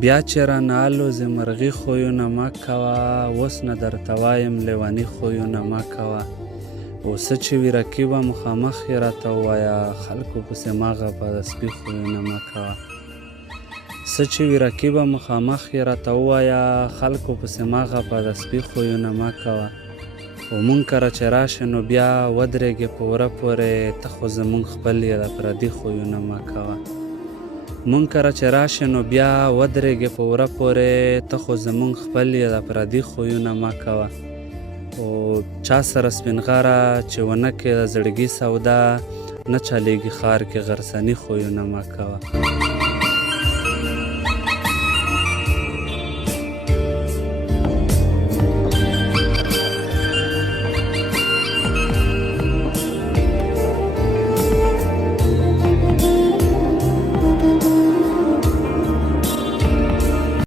بیا چې رانه الوزې مرغي خویونه مه کوه، اوس نه درته وایم لیوني خویونه مه کوه. اوسه چې وي رقیبه مخامخ یې راته ووایه، خلکو پسې مه غپه د سپي خویونه مه کوه. څه چې وي رقیبه مخامخ یې راته ووایه، خلکو پسې مه غپه د سپي خویونه مه کوه. و مونږ کره چې راشې نو بیا ودرېږې په وره پورې، ته خو زمونږ خپل یې د پردي خویونه مه کوه. مونږ کره چې راشې نو بیا ودرېږې په وره پورې، ته خو زمونږ خپل یې د پردي خویونه مه کوه. او چا سره سپین غره چې ونه کې د زړګي سودا، نه چلیږي ښار کې غرڅني خویونه مه کوه.